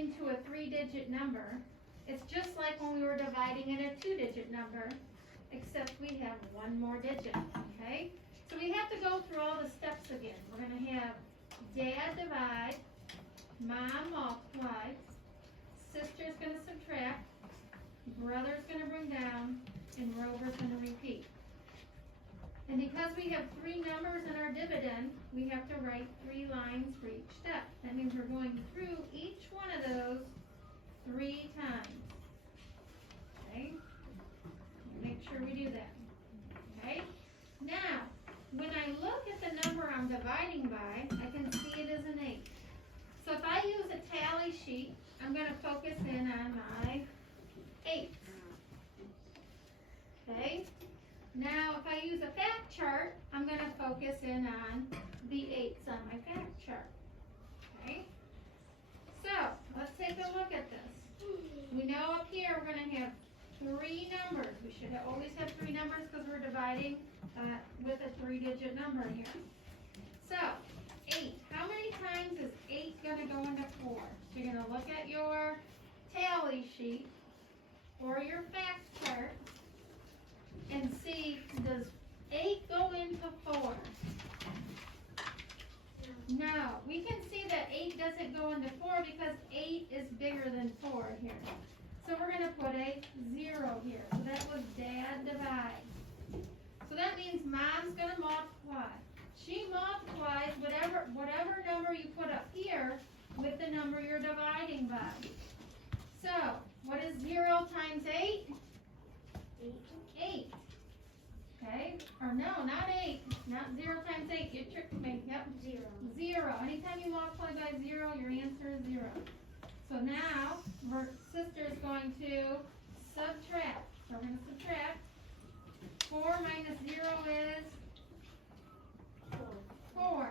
into a 3-digit number, it's just like when we were dividing in a 2-digit number, except we have one more digit, okay? So we have to go through all the steps again. We're going to have Dad divide, Mom multiply, Sister's going to subtract, Brother's going to bring down, and Rover's going to repeat. And because we have 3 numbers in our dividend, we have to write 3 lines for each step. That means we're going through each one of those 3 times. Okay? Make sure we do that. Okay? Now, when I look at the number I'm dividing by, I can see it as an 8. So if I use a tally sheet, I'm going to focus in on my 8. Okay? Now, if I use a fact chart, I'm going to focus in on the 8s on my fact chart. Okay? So, let's take a look at this. We know up here we're going to have 3 numbers. We should always have 3 numbers because we're dividing with a 3-digit number here. So, 8. How many times is 8 going to go into 4? So you're going to look at your tally sheet or your fact chart and see, does 8 go into 4? No. We can see that 8 doesn't go into 4 because 8 is bigger than 4 here. So we're going to put a 0 here. So that was Dad divide. So that means Mom's going to multiply. She multiplies whatever number you put up here with the number you're dividing by. So, what is 0 times 8? 8. Okay? Or no, not 8. Not 0 times 8. You tricked me. Yep. 0. Anytime you multiply by 0, your answer is 0. So now, our sister is going to subtract. So we're going to subtract. 4 minus 0 is 4.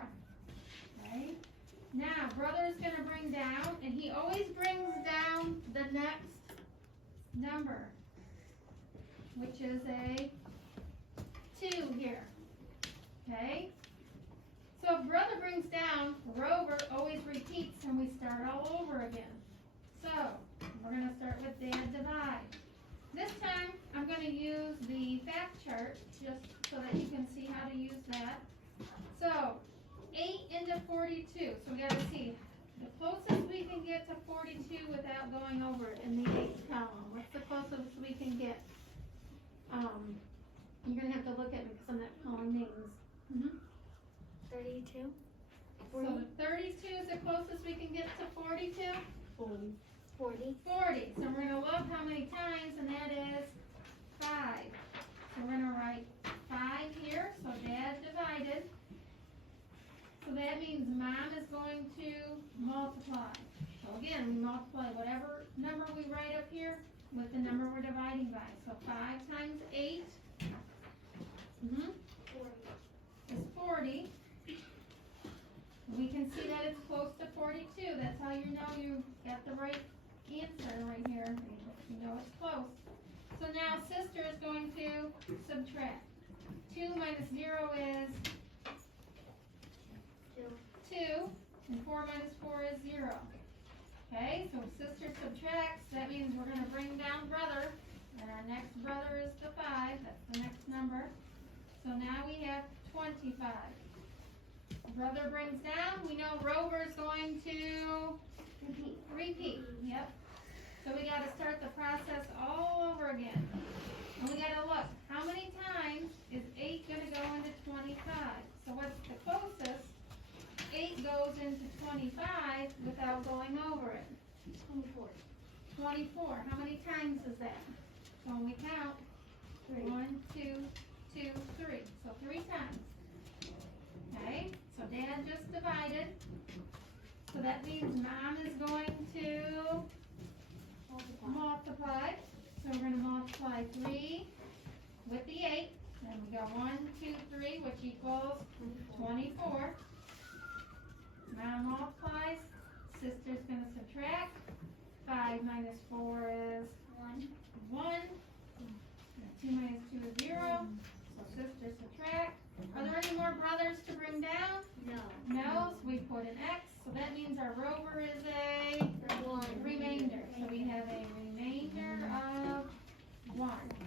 Okay? Now, brother is going to bring down, and he always brings down the next number, which is a 2 here. Okay? So if brother brings down, Rover always repeats, and we start all over again. So, we're going to start with Dad divide. This time, I'm going to use the fact chart, just so that you can see how to use that. So, 8 into 42. So we got to see the closest we can get to 42 without going over it in the 8th column. What's the closest we can get? You're going to have to look at me because I'm not calling names. 32. So the 32 is the closest we can get to 42? 40. 40. So we're going to look how many times, and that is 5. So we're going to write 5 here. So Dad divided. So that means Mom is going to multiply. So again, we multiply whatever number we write up here with the number we're dividing by. So 5 times 8 is 40. We can see that it's close to 42. That's how you know you got the right answer right here. You know it's close. So now sister is going to subtract. 2 minus 0 is 2, and 4 minus 4 is 0. Okay, so sister subtracts. That means we're going to bring down brother, and our next brother is the 5. That's the next number. So now we have 25. Brother brings down. We know Rover is going to repeat. Yep. So we got to start the process all over again. And we got to look, how many times is 8 going to go into 25? So what's the closest? 8 goes into 25 without going over it. 24. 24. How many times is that? So when we count, 3. 1, 2, 2, 3. So 3 times. Okay, so Dad just divided. So that means Mom is going to multiply. So we're going to multiply 3 with the 8. Then we go 1, 2, 3, which equals 24. Mom multiplies. Sister's going to subtract. 5 minus 4 is 1. 2 minus 2 is 0. So sister subtract. Are there any more brothers to bring down? No. No, so we put an X. So that means our Rover is a 1. one.